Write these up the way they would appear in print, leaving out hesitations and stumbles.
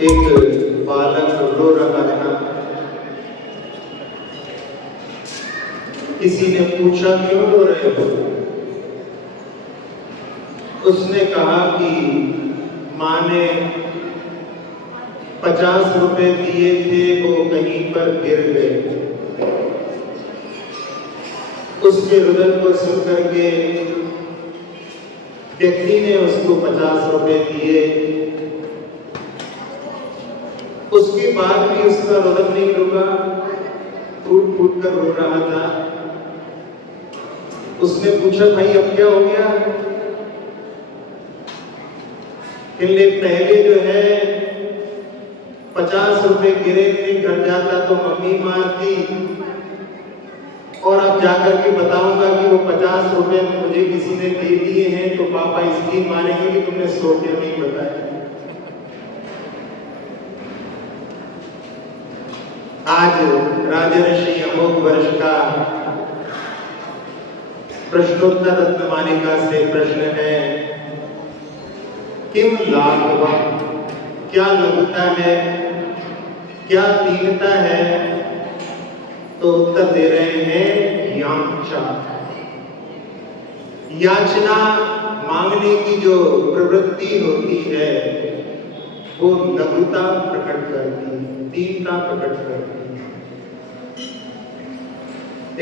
एक बालक रो रहा था। किसी ने पूछा क्यों रो रहे हो? उसने कहा कि माँ ने 50 रुपए दिए थे, वो कहीं पर गिर गए। उसके रुदन को सुनकर के व्यक्ति ने उसको 50 रुपए दिए। उसके बाद भी उसका रुदन नहीं रुका, फूट फूट कर रो रहा था। उसने पूछा भाई अब क्या हो गया? कहने पहले जो है 50 रुपए गिरे थे, घर जाता तो मम्मी मारती, और अब जाकर के बताऊंगा कि वो 50 रुपए मुझे किसी ने दे दिए हैं तो पापा इसलिए मारेंगे कि तुमने 100 क्यों नहीं बताया। आज राजर्षि अमोघ वर्ष का प्रश्नोत्तर रत्नमालिका से प्रश्न है, किम लाघवा, क्या लघुता है, क्या दीनता है? तो उत्तर दे रहे हैं याचना। याचना मांगने की जो प्रवृत्ति होती है वो लघुता प्रकट करती है, दीनता प्रकट करती है।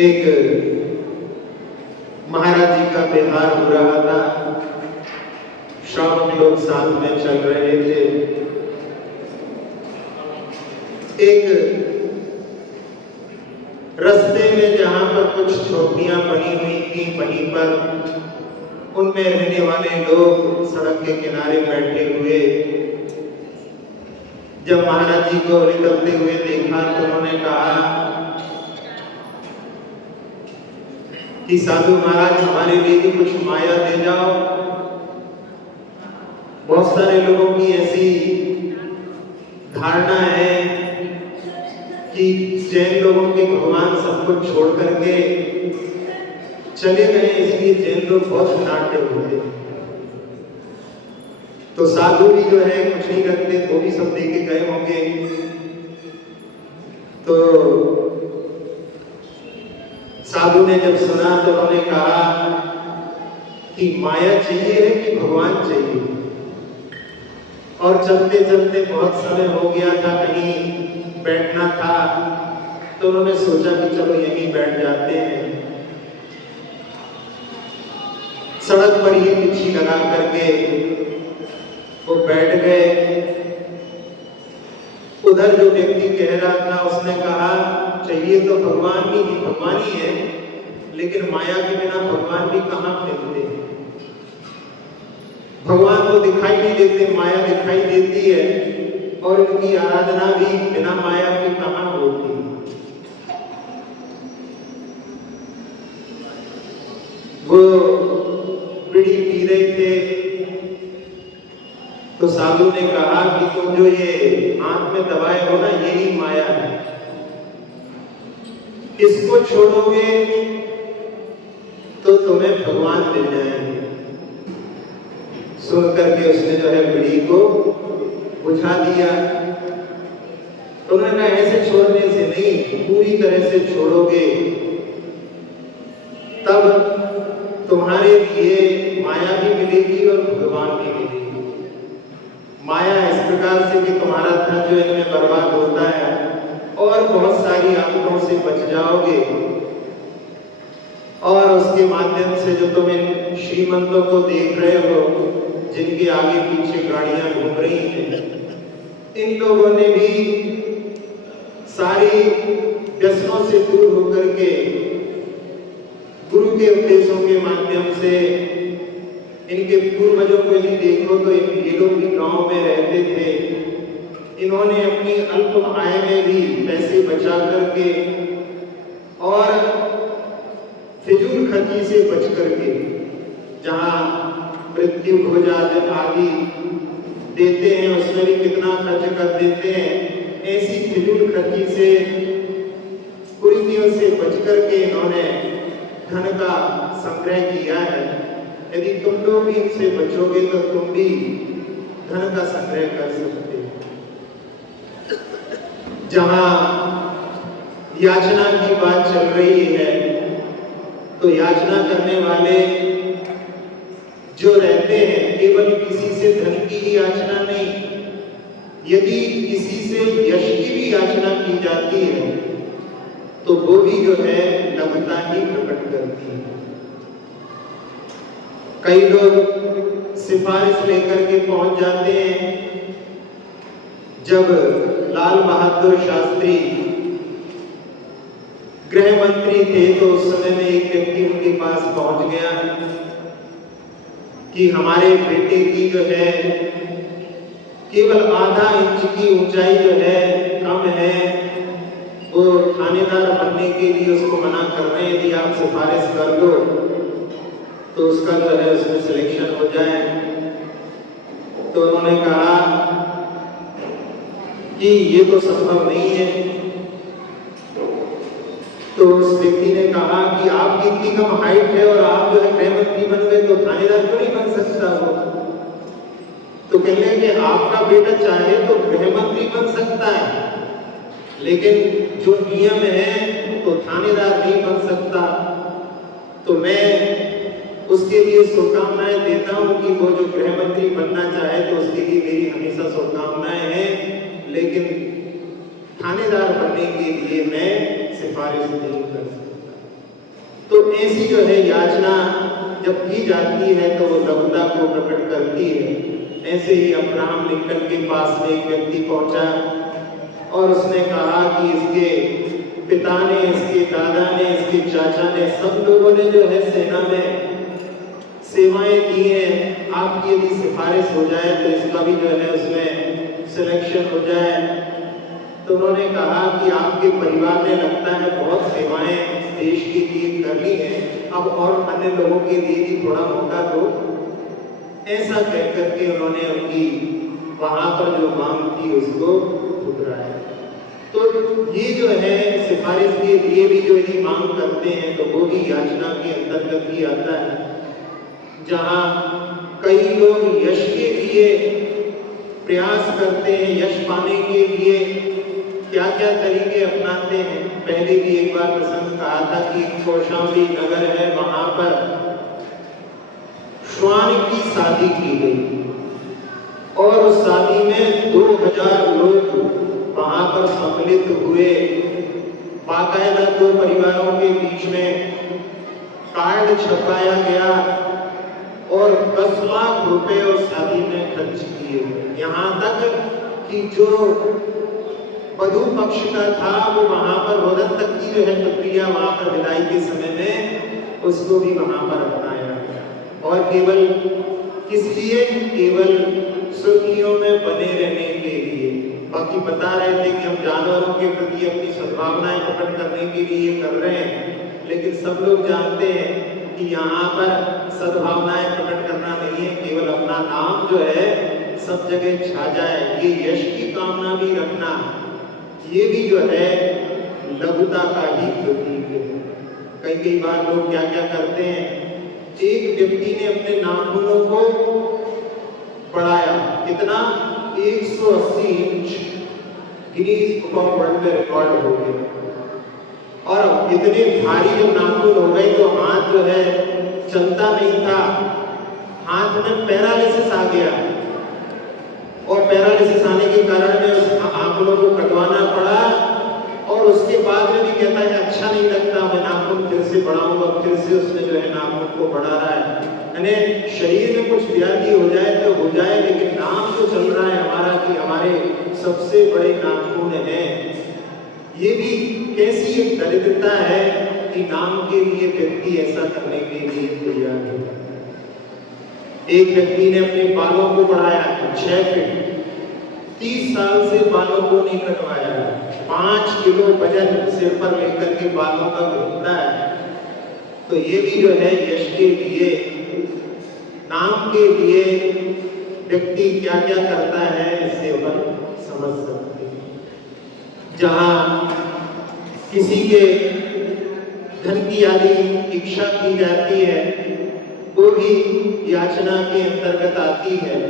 एक महाराज जी का व्यवहार हो रहा था, श्रावक लोग साथ में चल रहे थे। एक रास्ते में जहां पर कुछ झोपड़ियां बनी हुई थी, वहीं पर उनमें रहने वाले लोग सड़क के किनारे बैठे हुए। जब महाराज जी को निकलते हुए देखा तो उन्होंने कहा कि साधु महाराज हमारे लिए भी कुछ माया दे जाओ। बहुत सारे लोगों की ऐसी धारणा है कि जैन लोगों के भगवान सब कुछ छोड़ करके चले गए, इसलिए जैन लोग बहुत नाट्य हुए। तो साधु भी जो है कुछ नहीं रखते, वो भी सब लेके गए होंगे। तो साधु ने जब सुना तो उन्होंने कहा कि माया चाहिए है कि भगवान चाहिए? और चलते चलते बहुत समय हो गया था, कहीं बैठना था, तो उन्होंने सोचा कि चलो यहीं बैठ जाते हैं। सड़क पर ही पिछी लगा करके वो बैठ गए। उधर जो व्यक्ति कह रहा था उसने कहा चाहिए तो भगवान ही है, लेकिन माया के बिना भगवान भी कहाँ मिलते हैं? भगवान तो दिखाई नहीं देते, माया दिखाई देती है, और उनकी आराधना भी बिना माया के कहाँ होती है? वो बीड़ी पी रहे थे तो साधु ने कहा कि तुम जो ये हाथ में दबाए हो ना, यही माया है, इसको छोड़ोगे तो तुम्हें भगवान मिल जाएंगे। सुन करके उसने जो है बीड़ी को बुझा दिया। उन्होंने कहा ऐसे छोड़ने से नहीं, पूरी तरह से छोड़ोगे तब तुम्हारे लिए माया भी मिलेगी और भगवान भी मिलेगी। माया इस प्रकार से कि तुम्हारा धन जो इनमें बर्बाद होता है और बहुत सारी आफतों से बच जाओगे, और उसके माध्यम से जो तुम इन श्रीमंतों को देख रहे हो जिनके आगे पीछे गाड़ियां घूम रही हैं, इन लोगों ने भी सारी व्यसनों से दूर होकर के गुरु के उपदेशों के माध्यम से, इनके पूर्वजों को यदि देखो तो ये लोग भी गांव में रहते थे। इन्होंने अपनी अल्प आय में भी पैसे बचा करके और फिजूल खर्ची से बच करके, जहां मृत्यु भोज आदि देते हैं उसमें भी कितना खर्च कर देते हैं, ऐसी फिजूल खर्ची से, कुरीतियों से बच करके इन्होंने धन का संग्रह किया है। यदि तुम लोग भी इनसे बचोगे तो तुम भी धन का संग्रह कर सकते हो। जहां याचना की बात चल रही है, तो याचना करने वाले जो रहते हैं केवल किसी से धन की ही याचना नहीं, यदि किसी से यश की भी याचना की जाती है तो वो भी जो है लघुता ही प्रकट करती है। कई लोग सिफारिश लेकर के पहुंच जाते हैं। जब लाल बहादुर शास्त्री गृह मंत्री थे तो उस समय में एक व्यक्ति उनके पास पहुंच गया कि हमारे बेटे की जो है केवल आधा इंच की ऊंचाई जो है कम है, वो थानेदार बनने के लिए उसको मना कर रहे हैं, यदि आप सिफारिश कर दो तो उसका जो है उसमें सिलेक्शन हो जाए। तो उन्होंने कहा कि ये तो संभव नहीं है। तो उस व्यक्ति ने कहा कि आपकी इतनी कम हाइट है और आप जो है गृह मंत्री बन गए तो थानेदार क्यों नहीं बन सकता वो? तो कहने लगे कि आपका बेटा चाहे तो गृह मंत्री बन सकता है, लेकिन जो नियम है तो थानेदार नहीं बन सकता। तो मैं उसके लिए शुभकामनाएं देता हूं कि वो जो गृह मंत्री बनना चाहे तो उसके लिए मेरी हमेशा शुभकामनाएं हैं, लेकिन थानेदार बनने के लिए मैं सिफारिश नहीं कर सकता। तो ऐसी जो है याचना जब की जाती है तो वो लघुता को प्रकट करती है। ऐसे ही अब्राहम लिंकन के पास में एक व्यक्ति पहुंचा और उसने कहा कि इसके पिता ने, इसके दादा ने, इसके चाचा ने, सब लोगों ने जो है सेना में सेवाएं दी हैं, आपकी यदि सिफारिश हो जाए तो इसका भी जो है उसमें सिलेक्शन हो जाए। तो उन्होंने कहा कि आपके परिवार ने लगता है बहुत सेवाएं देश के लिए कर ली हैं, अब और अन्य लोगों के लिए भी थोड़ा मौका दो। ऐसा कह करके उन्होंने उनकी वहां पर जो मांग थी उसको ठुकराया। तो ये जो है सिफारिश के लिए भी जो यदि मांग करते हैं तो वो भी याचना के अंतर्गत ही आता है। जहां कई लोग यश के लिए प्रयास करते हैं, यश पाने के लिए क्या क्या तरीके अपनाते हैं। पहले भी एक बार प्रसंग कहा था कि कौशाम्बी नगर है, वहां पर श्वान की शादी की गई और उस शादी में 2000 लोग वहां पर सम्मिलित हुए। बाकायदा दो परिवारों के बीच में कार्ड छपाया गया और 10 लाख रुपए उस शादी में खर्च किए। यहाँ तक कि जो वधू पक्ष का था वो वहां पर रोदन तक की जो है प्रक्रिया वहां पर विदाई के समय में उसको भी वहां पर अपनाया गया। और केवल किस लिए? केवल सुर्खियों में बने रहने के लिए। बाकी बता रहे थे कि हम जानवरों के प्रति अपनी सद्भावनाएं प्रकट करने के लिए कर रहे हैं, लेकिन सब लोग जानते हैं कि यहाँ पर सद्भावनाएं प्रकट करना नहीं है, केवल अपना नाम जो है सब जगह छा जाए, ये यश की कामना भी रखना, ये भी जो है लघुता का ही प्रतीक है। कई बार लोग क्या क्या करते हैं, एक व्यक्ति ने अपने नाखूनों को बढ़ाया, कितना? 180 inch, Guinness book of world में रिकॉर्ड हो गया। और इतने भारी जब नाखून हो गए तो हाथ जो है चलता नहीं था, हाथ में पैरालिसिस आ गया और पैरालिसिस आने के कारण में उस नाखूनों को कटवाना पड़ा। और उसके बाद में भी कहता है अच्छा नहीं लगता, मैं नाखून फिर से बढ़ाऊंगा, फिर से उसने जो है नाखून को बढ़ा रहा है। यानी शरीर में कुछ व्याधि हो जाए तो हो जाए, लेकिन नाम तो चल रहा है हमारा कि हमारे सबसे बड़े नाखून है। ये भी कैसी एक दरिद्रता है कि नाम के लिए व्यक्ति ऐसा करने के लिए तैयार है। एक व्यक्ति ने अपने बालों को बढ़ाया 6 फीट, 30 साल से बालों को नहीं कटवाया, 5 किलो वजन सिर पर लेकर के बालों का घूमता है। तो ये भी जो है यश के लिए, नाम के लिए व्यक्ति क्या क्या करता है इससे अपन समझ सकते हैं। जहां किसी के धन की आदि इच्छा की जाती है वो भी याचना के अंतर्गत आती है।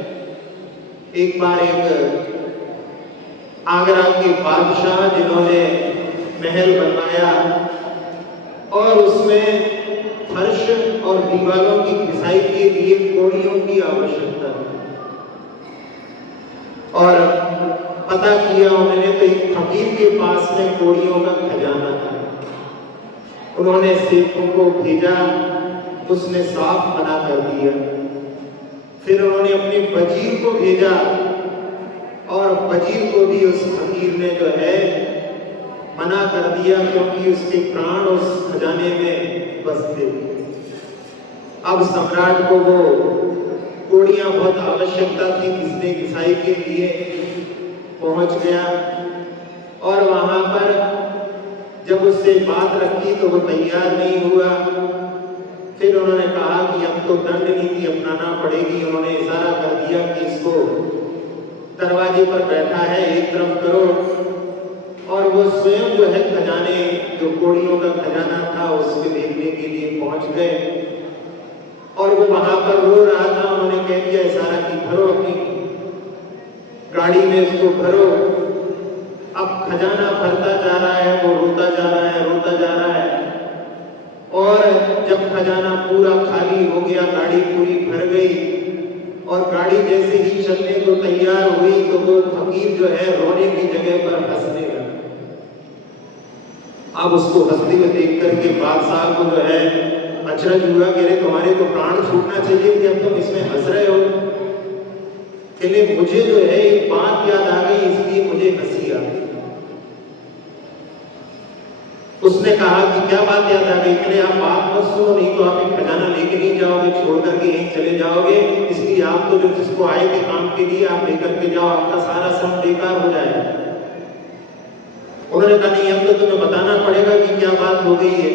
एक बार एक आगरा के बादशाह जिन्होंने महल बनवाया और उसमें फर्श और दीवारों की घिसाई के लिए कोड़ियों की आवश्यकता थी। और पता किया उन्होंने तो एक फकीर के पास में कोड़ियों का खजाना था। उन्होंने सेवकों को भेजा, उसने साफ मना कर दिया। फिर उन्होंने अपने वजीर को भेजा और वजीर को भी उस फकीर ने जो है मना कर दिया, क्योंकि उसके प्राण उस खजाने में बसते थे। अब सम्राट को वो कोड़ियां बहुत आवश्यकता थी, किसने घिसाई के लिए पहुंच गया और वहां पर जब उससे बात रखी तो वो तैयार नहीं हुआ। फिर उन्होंने कहा कि अब तो दंड नीति अपनाना पड़ेगी। उन्होंने इशारा कर दिया कि इसको दरवाजे पर बैठा है, एक तरफ करो। और वो स्वयं जो है खजाने, जो कोड़ियों का खजाना था, उसको देखने के लिए पहुंच गए और वो वहां पर रो रहा था। उन्होंने कह दिया, इशारा की भरो, अपनी गाड़ी में इसको भरो। अब खजाना भरता जा रहा है, वो रोता जा रहा है, रोता जा रहा है। और जब खजाना पूरा खाली हो गया, गाड़ी पूरी भर गई और गाड़ी जैसे ही चलने को तैयार हुई तो वो फकीर जो है रोने की जगह पर हंसने लगा। अब उसको हंसते हुए देख करके बादशाह को जो है अचरज हुआ कि अरे तुम्हारे तो प्राण छूटना चाहिए कि अब तुम इसमें हंस रहे हो। कहले मुझे जो है एक बात याद आ गई, इसलिए मुझे हंसी आ गई। उसने कहा कि क्या बात याद आ गई? कहले आप बात मत सुनो, नहीं तो आप एक खजाना लेके नहीं जाओगे, छोड़ करके यहीं चले जाओगे। इसलिए आप तो जो जिसको आए थे काम के लिए आप लेकर के जाओ, आपका सारा श्रम बेकार हो जाएगा। उन्होंने कहा नहीं, अब तो तुम्हें बताना पड़ेगा कि क्या बात हो गई है।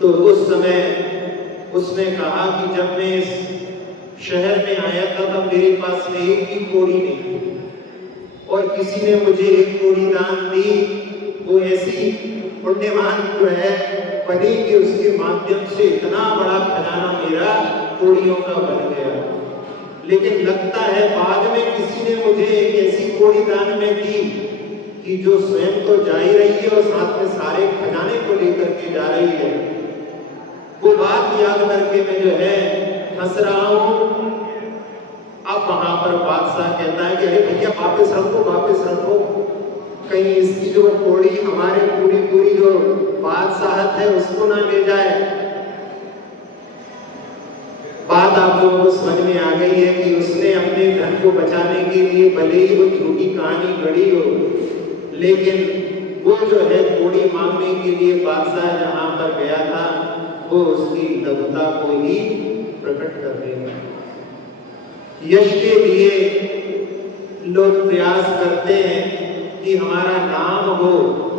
तो उस समय उसने कहा कि जब मैं इस शहर में आया था तब मेरे पास में एक भी कोड़ी नहीं थी और किसी ने मुझे एक कोड़ी दान दी। वो ऐसी पुण्यवान जो है बनी कि उसके माध्यम से इतना बड़ा खजाना मेरा कोड़ियों का बन गया। लेकिन लगता है बाद में किसी ने मुझे एक ऐसी कोड़ी दान में दी कि जो स्वयं तो जा ही रही है और साथ में सारे खजाने को लेकर के जा रही है। वो बात याद करके मैं जो है हंस रहा हूं। अब वहां पर बादशाह कहता है कि अरे भैया वापस रखो, वापस रखो, कहीं इसकी जो कोड़ी हमारे पूरी जो बादशाहत है उसको ना ले जाए। बात आप लोगों को समझ में आ गई है कि उसने अपने धन को बचाने के लिए भले ही वो झूठी कहानी गढ़ी हो, लेकिन वो जो है कोड़ी मांगने के लिए बादशाह जहां पर गया था वो उसकी लघुता को ही प्रकट कर देगा। यश के लिए लोग प्रयास करते हैं कि हमारा नाम हो।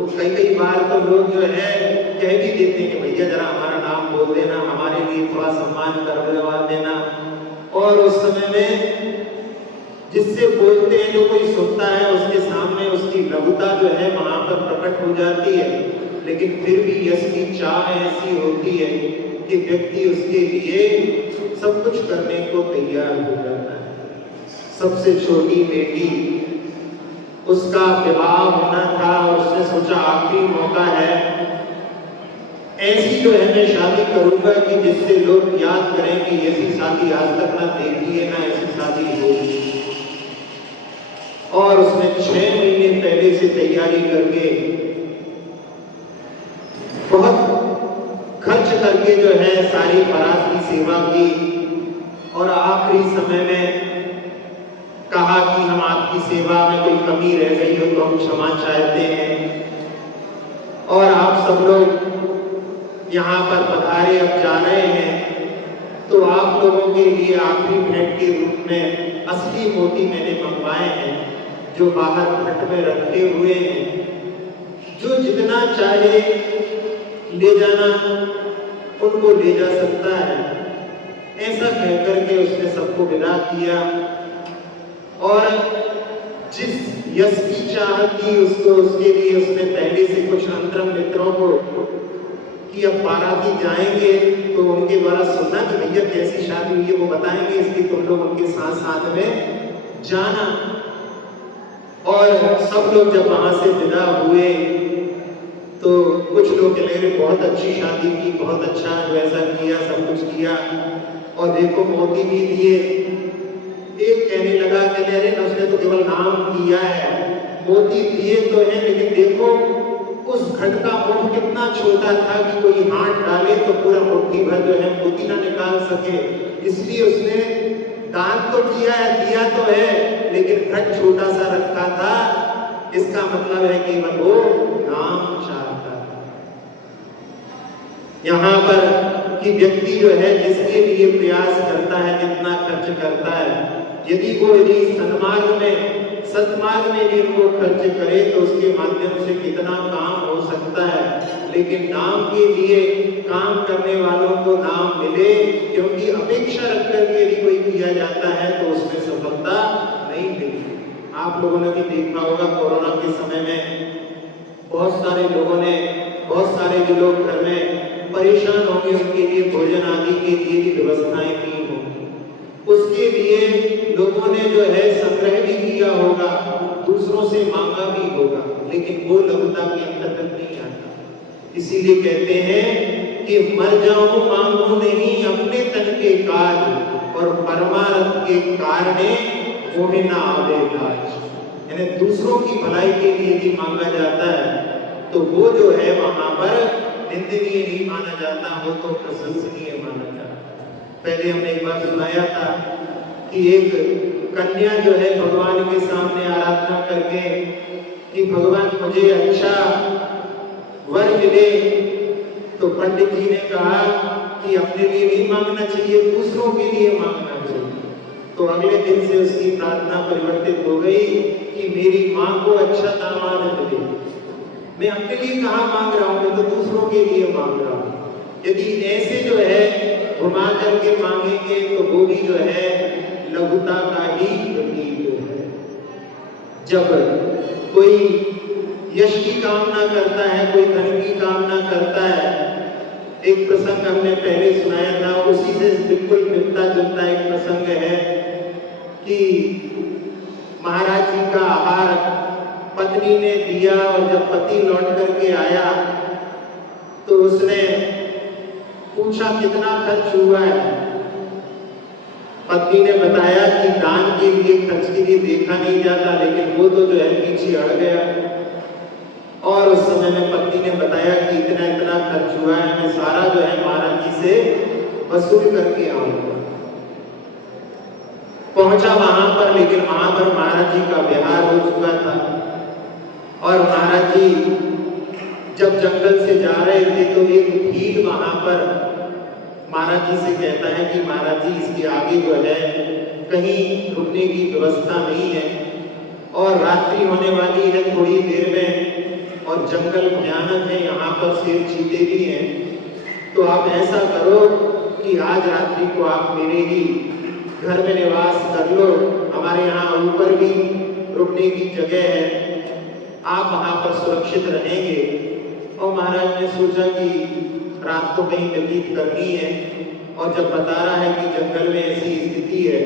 कई बार तो लोग जो है कह भी देते हैं कि भैया जरा हमारा नाम बोल देना, हमारे लिए थोड़ा सम्मान करवा देना। और उस समय में जिससे बोलते हैं, जो कोई सुनता है, उसके सामने उसकी लघुता जो है वहां पर प्रकट हो जाती है। लेकिन फिर भी यश की चाह ऐसी होती है कि व्यक्ति उसके लिए सब कुछ करने को तैयार हो जाता है। सबसे छोटी बेटी, उसका विवाह होना था और उसने सोचा आखिरी मौका है, ऐसी जो है मैं शादी करूंगा कि जिससे लोग याद करें कि ऐसी शादी आज तक ना देखी है, ना ऐसी शादी होगी। और उसने 6 महीने पहले से तैयारी करके बहुत खर्च करके जो है सारी बारात की सेवा की और आखिरी समय में कहा कि हम आपकी सेवा में कोई कमी रह गई हो तो हम क्षमा चाहते हैं और आप सब लोग यहाँ पर पधारे, अब जा रहे हैं, तो आप लोगों के लिए आखिरी भेंट के रूप में असली मोती मैंने मंगवाए हैं जो बाहर घट में रखे हुए हैं। जो जितना चाहे ले जाना, उनको ले जा सकता है। ऐसा कहकर के उसने सबको विदा किया और जिस यश की चाह थी उसको, उसके लिए उसने पहले से कुछ अंतरंग मित्रों को कि अब बाराती जाएंगे तो उनके द्वारा सुनना कि भैया कैसी शादी हुई है वो बताएंगे, इसलिए तुम लोग उनके साथ साथ में जाना। और सब लोग जब वहां से विदा हुए तो कुछ लोग कह रहे बहुत अच्छी शादी की, बहुत अच्छा वैसा किया, सब कुछ किया और देखो मोती भी दिए। एक कहने लगा कि अरे उसने तो केवल नाम किया है, मोती दिए तो हैं लेकिन देखो उस घट का मुख कितना छोटा था कि कोई हाथ डाले तो पूरा मुट्ठी भर जो है मोती ना निकाल सके, इसलिए उसने दान तो किया है, दिया तो है, लेकिन घट छोटा सा रखा था। इसका मतलब है कि वो नाम चाहता था। यहाँ पर कि व्यक्ति जो है जिसके लिए प्रयास करता है, जितना खर्च करता है, यदि सन्मार्ग में सत्मार्ग में भी वो खर्च करे तो उसके माध्यम से कितना काम हो सकता है। लेकिन नाम के लिए काम करने वालों को नाम मिले, क्योंकि अपेक्षा रख करके यदि कोई किया जाता है तो उसमें सफलता नहीं मिलती। आप लोगों ने भी देखा होगा कोरोना के समय में बहुत सारे लोगों ने, बहुत सारे जो लोग घर में परेशान होंगे उनके लिए भोजन आदि के लिए भी व्यवस्थाएं की होंगी। उसके लिए लोगों ने जो है संग्रह भी किया होगा, दूसरों से मांगा भी होगा, लेकिन वो लघुता के अंतर्गत नहीं आता। इसीलिए कहते हैं कि मर जाऊं मांगू नहीं अपने तन के काज, और परमार्थ के कारणे मोहे ना आवे लाज। यानी दूसरों की भलाई के लिए यदि मांगा जाता है तो वो जो है वहां पर निंदनीय नहीं माना जाता, वो तो प्रशंसनीय माना जाता। पहले हमने एक बार सुनाया था कि एक कन्या जो है भगवान के सामने आराधना करके कि भगवान मुझे अच्छा वर मिले, तो पंडित जी ने कहा कि अपने लिए नहीं मांगना चाहिए, दूसरों के लिए मांगना चाहिए। तो अगले दिन से उसकी प्रार्थना परिवर्तित हो गई कि मेरी माँ को अच्छा दामाद मिले। मैं अपने लिए कहाँ मांग रहा हूँ, मैं तो दूसरों के लिए मांग रहा हूँ। यदि ऐसे जो है घुमा करके मांगेंगे तो वो भी जो है लघुता का ही प्रतीक है। जब कोई यश की कामना करता है, कोई धन की कामना करता है, एक प्रसंग हमने पहले सुनाया था, उसी से बिल्कुल मिलता जुलता एक प्रसंग है कि महाराज जी का आहार पत्नी ने दिया और जब पति लौट करके आया तो उसने पूछा कितना खर्च हुआ है। पत्नी ने बताया कि दान के लिए, खर्च के लिए देखा नहीं जाता, लेकिन वो तो जो है पीछे अड़ गया। और उस समय में पत्नी ने बताया कि इतना इतना खर्च हुआ है, मैं सारा जो है महाराज जी से वसूल करके आऊंगा। पहुंचा वहां पर, लेकिन वहां पर महाराज जी का विहार हो चुका था और महाराज जी जब जंगल से जा रहे थे तो एक भील वहां पर महाराज जी से कहता है कि महाराज जी इसके आगे जो है कहीं रुकने की व्यवस्था नहीं है और रात्रि होने वाली है थोड़ी देर में और जंगल भयानक है, यहाँ पर शेर चीते भी हैं, तो आप ऐसा करो कि आज रात्रि को आप मेरे ही घर में निवास कर लो, हमारे यहाँ ऊपर भी रुकने की जगह है, आप वहाँ पर सुरक्षित रहेंगे। और महाराज ने सोचा कि रात को कहीं व्यतीत करनी है और जब बता रहा है कि जंगल में ऐसी स्थिति है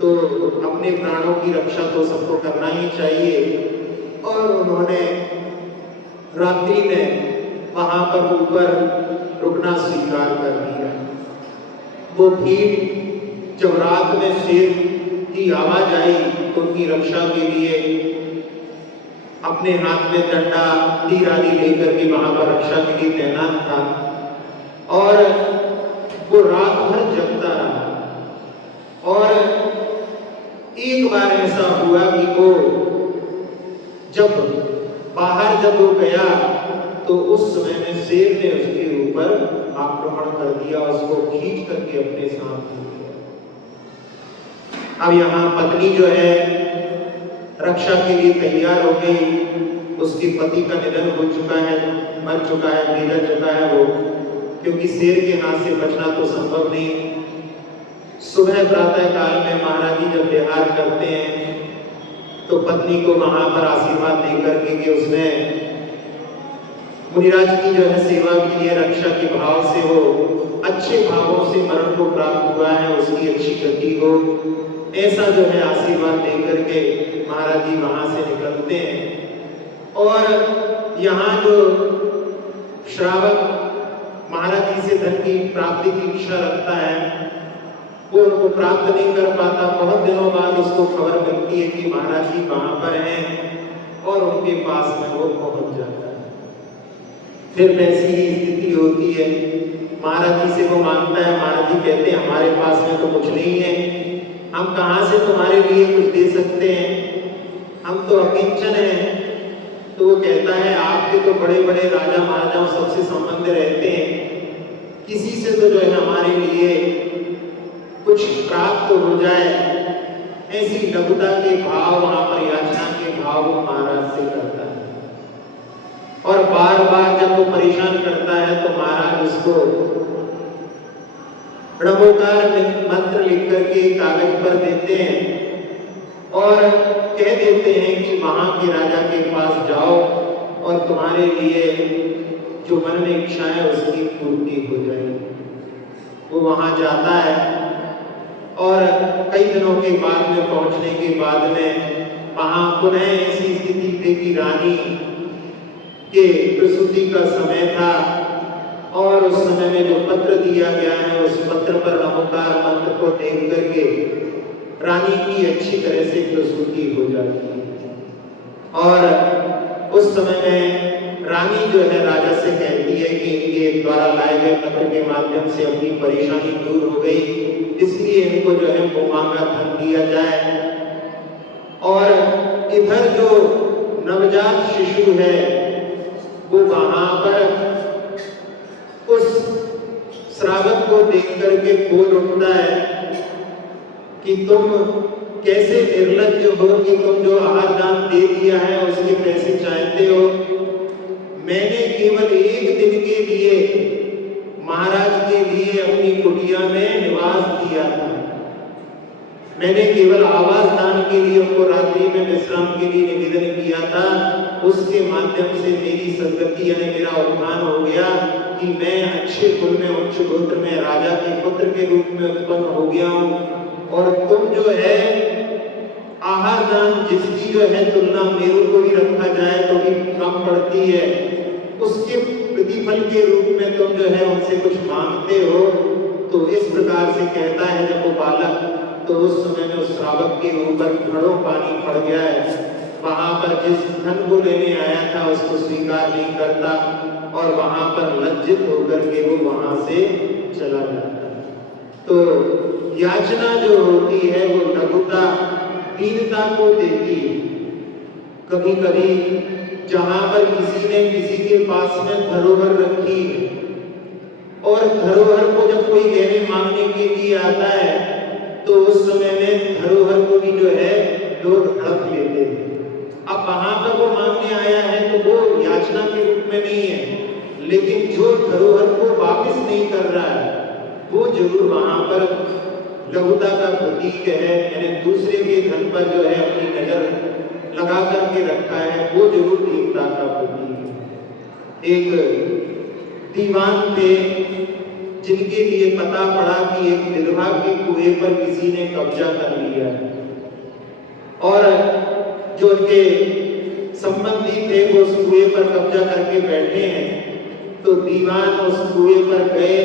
तो अपने प्राणों की रक्षा तो सबको करना ही चाहिए। और उन्होंने रात्रि में वहां पर ऊपर रुकना स्वीकार कर लिया। वो भीड़ जब रात में शेर की आवाज आई तो उनकी रक्षा के लिए अपने हाथ में डंडा, तीर आदि लेकर के वहां पर रक्षा के लिए तैनात था और वो रात भर जगता रहा। और एक बार ऐसा हुआ कि वो जब वो गया तो उस समय में शेर ने उसके ऊपर आक्रमण कर दिया, उसको खींच करके अपने साथ ले लिया। अब यहाँ पत्नी जो है रक्षा के लिए तैयार हो गई, उसके पति का निधन हो चुका है, मर चुका है, बिगड़ चुका है वो, क्योंकि शेर के हाथ से बचना तो संभव नहीं। सुबह प्रातः काल में महाराज जी जब विहार करते हैं तो पत्नी को वहां पर आशीर्वाद देकर के कि उसने मुनिराज की जो है सेवा के लिए रक्षा के भाव से हो, अच्छे भावों से मरण को प्राप्त हुआ है, उसकी अच्छी गति हो, ऐसा जो है आशीर्वाद देकर के महाराज जी वहां से निकलते हैं। और यहाँ जो श्रावक महाराज जी से धन की प्राप्ति की इच्छा रखता है, वो उनको प्राप्त नहीं कर पाता। बहुत दिनों बाद उसको खबर मिलती है कि महाराज जी वहां पर हैं और उनके पास में वो पहुंच जाता है। फिर वैसी ही स्थिति होती है, महाराज जी से वो मांगता है, महाराज जी कहते हैं हमारे पास में तो कुछ नहीं है, हम कहाँ से तुम्हारे लिए कुछ दे सकते हैं, हम तो अकिंचन हैं। तो वो कहता है आपके तो बड़े बड़े राजा महाराजाओं सबसे संबंध रहते हैं, किसी से तो जो है हमारे लिए कुछ प्राप्त हो जाए, ऐसी लघुता के भाव वहां पर याचना के भाव वो महाराज से करता है। और बार बार जब वो परेशान करता है तो महाराज उसको णवोकार मंत्र लिख करके कागज पर देते हैं और कह देते हैं कि वहां के राजा के पास जाओ और तुम्हारे लिए जो मन में इच्छा है उसकी पूर्ति हो जाएगी। वो वहां जाता है और कई दिनों के बाद में पहुंचने के बाद में वहां पुनः ऐसी स्थिति थी कि रानी के प्रसूति का समय था और उस समय में जो पत्र दिया गया है उस पत्र पर नमोकार मंत्र को देख करके रानी की अच्छी तरह से प्रसूति हो जाती है। और उस समय में रानी जो है राजा से कहती है कि इनके द्वारा लाए गए पत्र के माध्यम से अपनी परेशानी दूर हो गई, इसलिए इनको जो है मुमांगा धन दिया जाए। और इधर जो नवजात शिशु है वो वहां पर उस श्रावक को देख करके बोल उठता है कि तुम कैसे निर्लज्ज हो कि तुम जो आहार दान दे दिया है उसके पैसे चाहते हो। मैंने केवल एक दिन के लिए महाराज के लिए अपनी कुटिया में निवास दिया था, मैंने केवल आवास दान के लिए उनको रात्रि में विश्राम के लिए निवेदन किया था, उसके माध्यम से मेरी सद्गति यानी मेरा उत्थान हो गया कि मैं अच्छे कुल में उच्च गोत्र में राजा के पुत्र के रूप में उत्पन्न हो गया हूँ। और तुम जो है आहार दान जिसकी जो है तुलना मेरू को भी रखा जाए तो भी कम पड़ती है, उसके प्रतिफल के रूप में तुम जो है उनसे कुछ मांगते हो। तो इस प्रकार से कहता है जब वो बालक, तो उस समय में उस श्रावक के ऊपर घड़ों पानी पड़ गया है, वहां पर जिस धन को लेने आया था उसको स्वीकार नहीं करता और वहां पर लज्जित होकर के वो वहां से चला जाता है। तो याचना जो होती है वो लघुता दीनता को देती है। कभी कभी जहां पर किसी ने किसी के पास में धरोहर रखी है और धरोहर को जब कोई गहने मांगने के लिए आता है तो उस समय में धरोहर को भी जो है लोग हड़प लेते हैं। अब वहां पर वो मांगने आया है तो वो याचना के रूप में नहीं है, लेकिन जो धरोहर को वापस नहीं कर रहा है वो जरूर वहां पर लघुता का प्रतीक है, यानी दूसरे के धन पर जो है अपनी नजर लगा करके रखा है, वो जरूर दीनता का प्रतीक है। एक दीवान थे जिनके लिए पता पड़ा कि एक विधवा के कुएं पर किसी ने कब्जा कर लिया है और जो उनके संबंधी थे वो उस कुएं पर कब्जा करके बैठे हैं। तो दीवान उस कुएं पर गए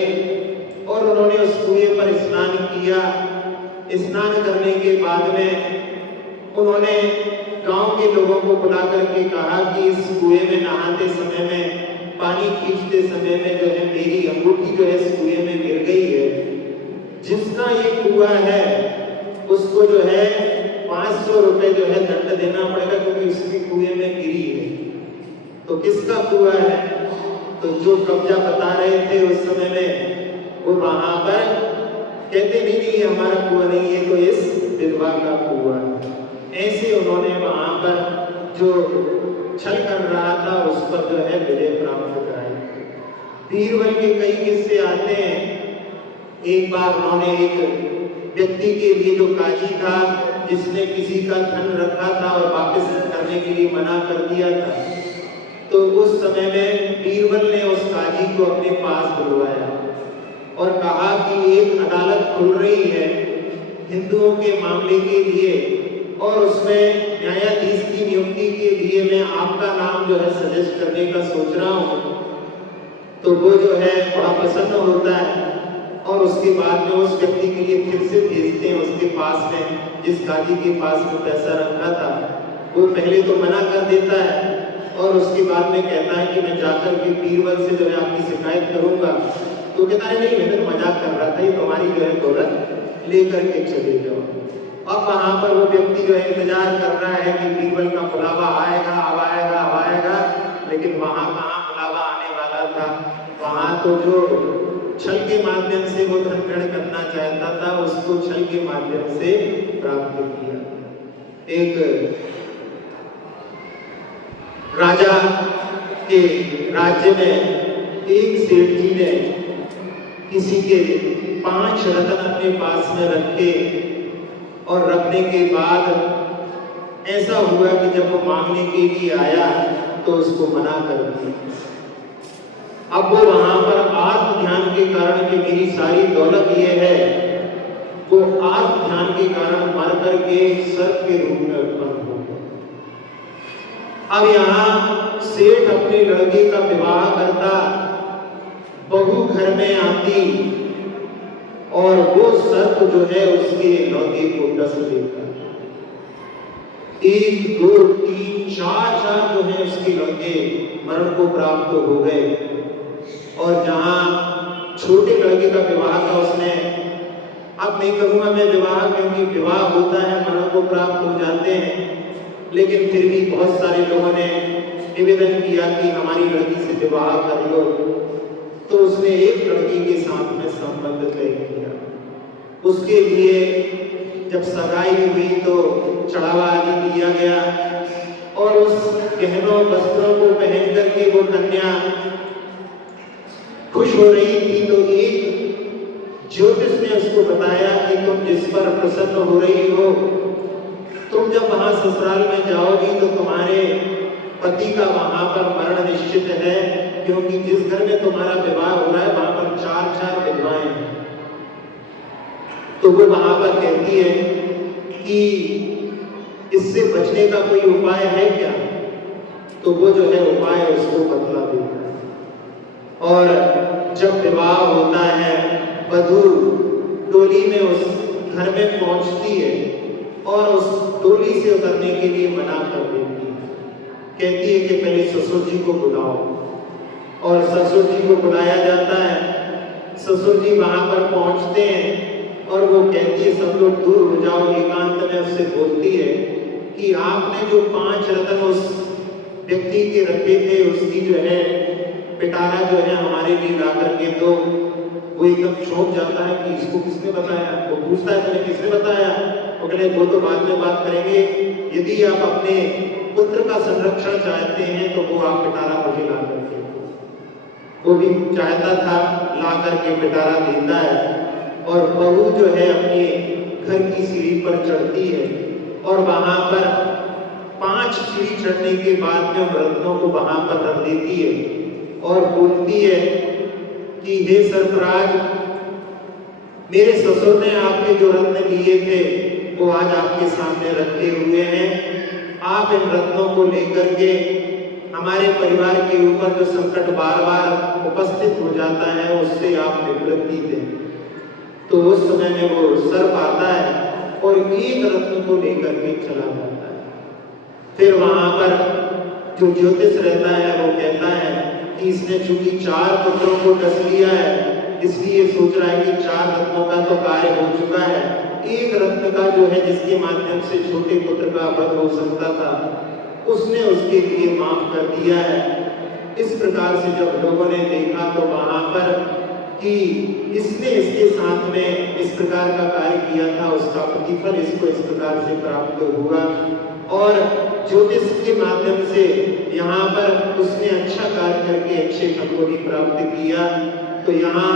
और उन्होंने उस कुएं पर स्नान किया। स्नान करने के बाद में उन्होंने गांव के लोगों को बुला करके कहा कि इस कुएं में नहाते समय में, पानी खींचते समय में जो है मेरी अंगूठी जो है इस कुएं में गिर गई है, जिसका ये कुआं है उसको जो है 500 रुपए जो है दंड देना पड़ेगा क्योंकि उसकी कुएं में गिरी है। तो किसका कुआं है? तो जो कब्जा बता रहे थे उस समय में वो वहां पर कहते नहीं ये हमारा कुआं नहीं है, तो इस विधवा का कुआं है। ऐसे उन्होंने वहां पर जो छल कर रहा था उस पर जो है विजय प्राप्त कराई। बीरबल के कई किस्से आते हैं। एक बार उन्होंने एक व्यक्ति के लिए जो काजी था जिसने किसी का धन रखा था और वापस करने के लिए मना कर दिया था, तो उस समय में बीरबल ने उस काजी को अपने पास बुलवाया और कहा कि एक अदालत खुल रही है हिंदुओं के मामले के लिए और उसमें न्यायाधीश की नियुक्ति के लिए मैं आपका नाम जो है सजेस्ट करने का सोच रहा हूँ। तो वो जो है बड़ा प्रसन्न होता है और उसके बाद में उस व्यक्ति के लिए फिर से भेजते हैं उसके पास में, जिस काजी के पास में पैसा रखा था। वो पहले तो मना कर देता है और उसके बाद में कहता है कि मैं जाकर के बीरबल से जो है आपकी शिकायत करूंगा। तो कहता है नहीं, मैंने तो मजाक कर रहा था, ये तुम्हारी जो है दौलत लेकर के चले जाओ। अब वहां पर वो व्यक्ति जो है इंतजार कर रहा है कि बीरबल का बुलावा आएगा, अब आएगा, अब आएगा, लेकिन वहां कहाँ बुलावा आने वाला था। वहां तो जो छल के माध्यम से वो धन ग्रहण करना चाहता था उसको छल के माध्यम से प्राप्त किया। एक राजा के राज्य में एक सेठ जी ने किसी के 5 रत्न अपने पास में रखे और रखने के बाद ऐसा हुआ कि जब वो मांगने के लिए आया तो उसको मना कर दिया। अब वो वहां पर आत्म ध्यान के कारण कि मेरी सारी दौलत ये है, वो आत्म ध्यान के कारण मर करके सर्प के रूप में उत्पन्न हो गया। अब यहाँ सेठ अपने लड़के का विवाह करता, बहू घर में आती और वो सर्प जो है उसके लड़के को डस लेता। 1, 2, 3, 4 जो है उसके लड़के मरण को प्राप्त हो गए। और जहां छोटे लड़के का विवाह था उसने, अब नहीं करूंगा मैं विवाह, क्योंकि विवाह होता है मरण को प्राप्त हो जाते हैं, लेकिन फिर भी बहुत सारे लोगों ने निवेदन किया कि हमारी लड़की से विवाह कर लो। तो उसने एक लड़की के साथ में संबंध तय किया। उसके लिए जब सगाई हुई तो चढ़ावा आदि दिया गया और उस गहनों वस्त्रों को पहन करके वो कन्या खुश हो रही थी। तो एक ज्योतिष ने उसको बताया कि तुम जिस पर प्रसन्न हो रही हो, तुम जब वहां ससुराल में जाओगी तो तुम्हारे पति का वहां पर मरण निश्चित है, क्योंकि जिस घर में तुम्हारा विवाह हो रहा है वहां पर 4 विधवाएं हैं। तो वो वहां पर कहती है कि इससे बचने का कोई उपाय है क्या? तो वो जो है उपाय उसको बतला देता है। और जब विवाह होता है, वधू डोली में उस घर में पहुंचती है और उस डोली से उतरने के लिए मना कर देती है। कहती है कि पहले ससुर जी को बुलाओ, और ससुर जी को बुलाया जाता है। ससुर जी वहां पर पहुंचते हैं और वो कहती है सब लोग दूर हो जाओ। एकांत में उससे बोलती है कि आपने जो 5 रत्न उस व्यक्ति के रखे थे उसकी जो है पिटारा जो है हमारे लिए ला करके दो। वो एकदम चौंक जाता है कि इसको किसने बताया। वो पूछता है तुम्हें किसने बताया? वो कहते वो तो बाद में बात करेंगे, यदि आप अपने पुत्र का संरक्षण चाहते हैं तो वो आप पिटारा मुझे ला करके। वो भी चाहता था, ला करके पिटारा देता है और बहू जो है अपने घर की सीढ़ी पर चढ़ती है और वहां पर 5 सीढ़ी चढ़ने के बाद में रत्नों को वहां पर रख देती है और बोलती है कि हे सरफराज, मेरे ससुर ने आपके जो रत्न लिए थे वो आज आपके सामने रखे हुए हैं। आप इन रत्नों को लेकर के हमारे परिवार के ऊपर जो संकट बार बार उपस्थित हो जाता है उससे आप निवृत्ति दें। तो उस समय में वो सर्प आता है और एक रत्न को लेकर के चला जाता है। फिर वहां पर जो ज्योतिष रहता है वो कहता है कि इसने चूंकि 4 पुत्रों को डस लिया है, इसलिए सोच रहा है कि 4 रत्नों का तो कार्य हो चुका है, एक रत्न का जो है जिसके माध्यम से छोटे पुत्र का वध हो सकता था उसने उसके लिए माफ कर दिया है। इस प्रकार से जब लोगों ने देखा तो वहां पर कि इसने इसके साथ में इस प्रकार का कार्य किया था, उसका प्रतिफल इसको इस प्रकार से प्राप्त हुआ और ज्योतिष के माध्यम से यहाँ पर उसने अच्छा कार्य करके अच्छे फल को भी प्राप्त किया। तो यहाँ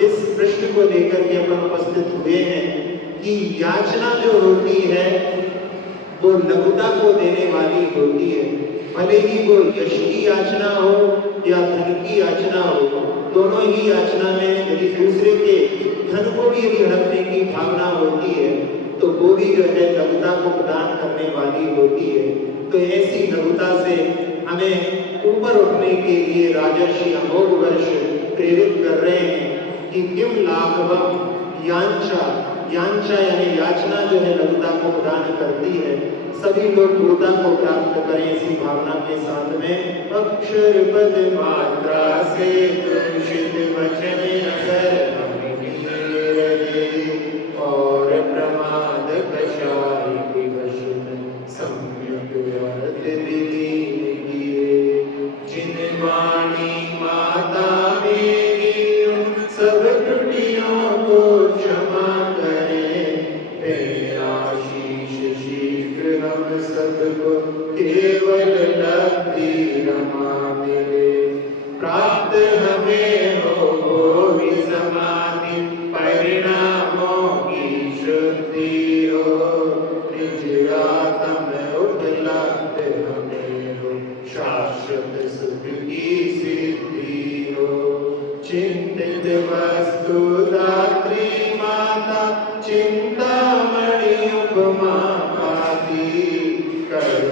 जिस प्रश्न को लेकर के अपन उपस्थित हुए हैं कि याचना जो होती है वो लघुता को देने वाली होती है, भले ही वो यश की याचना हो या धन की याचना हो, दोनों ही याचना में यदि दूसरे के धन को भी यदि हड़पने की भावना होती है तो वो भी जो है लघुता को प्रदान करने वाली होती है। तो ऐसी लघुता से हमें ऊपर उठने के लिए राजर्षि अमोघवर्ष प्रेरित कर रहे हैं कि किम लाघवम यांचा, यांचा यानी याचना जो है लघुता को प्रदान करती है। सभी लोग लघुता को प्राप्त करें इसी भावना के साथ में। अक्षर पद मात्रा से दूषित वचन अगर और प्रमाद कषाय विवशित सम्यक अर्थ विलीन किए। जिन वाणी माता मेरी सब त्रुटियों को क्षमा करें, आशीष शीघ्र हम सबको केवल लब्धि रमा मिले। प्राप्त हमें हो भी समाधि परिणामों की शुद्धि हो। निज आत्म उपलब्ध हमें हो, शाश्वत सुख की सिद्धि हो। चिंतित वस्तु दात्री माता, चिंतामणि उपमा पाती, कर